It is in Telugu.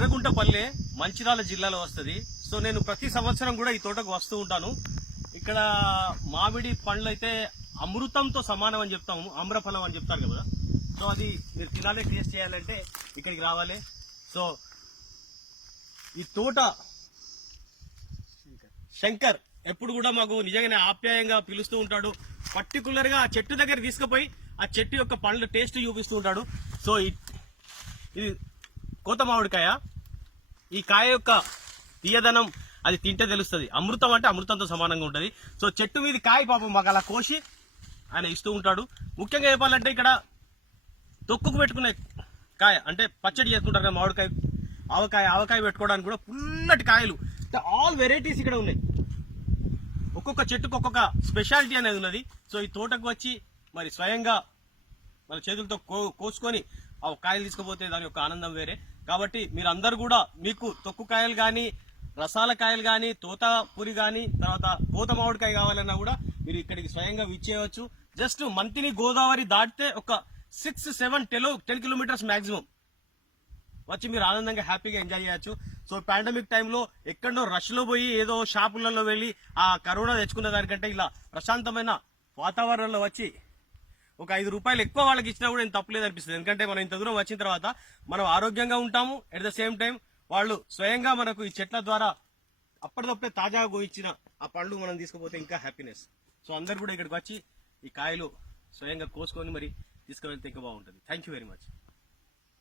ఎర్రగుంటపల్లె మంచిర్యాల జిల్లాలో వస్తుంది. సో నేను ప్రతి సంవత్సరం కూడా ఈ తోటకు వస్తూ ఉంటాను. ఇక్కడ మామిడి పండ్లు అయితే అమృతంతో సమానం అని చెప్తాము, అమ్రఫలం అని చెప్తారు కదా. సో అది మీరు తినాలి, టేస్ట్ చేయాలంటే ఇక్కడికి రావాలి. సో ఈ తోట శంకర్ ఎప్పుడు కూడా మాకు నిజంగానే ఆప్యాయంగా పిలుస్తూ ఉంటాడు. పర్టికులర్ గా ఆ చెట్టు దగ్గర తీసుకుపోయి ఆ చెట్టు యొక్క పండ్లు టేస్ట్ చూపిస్తూ ఉంటాడు. సో ఇది కోత మామిడికాయ. ఈ కాయ యొక్క తీయదనం అది తింటే తెలుస్తుంది. అమృతం అంటే అమృతంతో సమానంగా ఉంటుంది. సో చెట్టు మీద కాయ పాపం మాకు అలా కోసి ఆయన ఇస్తూ ఉంటాడు. ముఖ్యంగా చెప్పాలంటే ఇక్కడ తొక్కుకు పెట్టుకునే కాయ అంటే పచ్చడి చేసుకుంటారు కదా, మామిడికాయ, ఆవకాయ పెట్టుకోవడానికి కూడా పుల్లటి కాయలు, ఆల్ వెరైటీస్ ఇక్కడ ఉన్నాయి. ఒక్కొక్క చెట్టుకు ఒక్కొక్క స్పెషాలిటీ అనేది ఉన్నది. సో ఈ తోటకు వచ్చి మరి స్వయంగా మన చేతులతో కోసుకొని ఆ కాయలు తీసుకుపోతే దాని యొక్క ఆనందం వేరే. కాబట్టి మీరందరూ కూడా మీకు తొక్కు కాయలు కానీ, రసాల కాయలు కానీ, తోతాపురి కానీ, తర్వాత కోత మామిడికాయ కావాలన్నా కూడా మీరు ఇక్కడికి స్వయంగా విచ్చేయవచ్చు. జస్ట్ మంతిని గోదావరి దాటితే ఒక 6-7-10 కిలోమీటర్స్ మాక్సిమం వచ్చి మీరు ఆనందంగా హ్యాపీగా ఎంజాయ్ చేయొచ్చు. సో పాండమిక్ టైంలో ఎక్కడో రష్ లో పోయి ఏదో షాపులలో వెళ్ళి ఆ కరోనా తెచ్చుకున్న దానికంటే ఇలా ప్రశాంతమైన వాతావరణంలో వచ్చి ఒక 5 రూపాయలు ఎక్కువ వాళ్ళకి ఇచ్చినా కూడా ఏం తప్పలేదు అనిపిస్తుంది. ఎందుకంటే మనం ఇంత దూరం వచ్చిన తర్వాత మనం ఆరోగ్యంగా ఉంటాము. ఎట్ ద సేమ్ టైం వాళ్ళు స్వయంగా మనకు ఈ చెట్ల ద్వారా అప్పటిదప్పుడే తాజాగా గోయించిన ఆ పళ్ళు మనం తీసుకుపోతే ఇంకా హ్యాపీనెస్. సో అందరు కూడా ఇక్కడికి వచ్చి ఈ కాయలు స్వయంగా కోసుకొని మరి తీసుకువెళ్తే ఇంకా బాగుంటుంది. Thank you very much.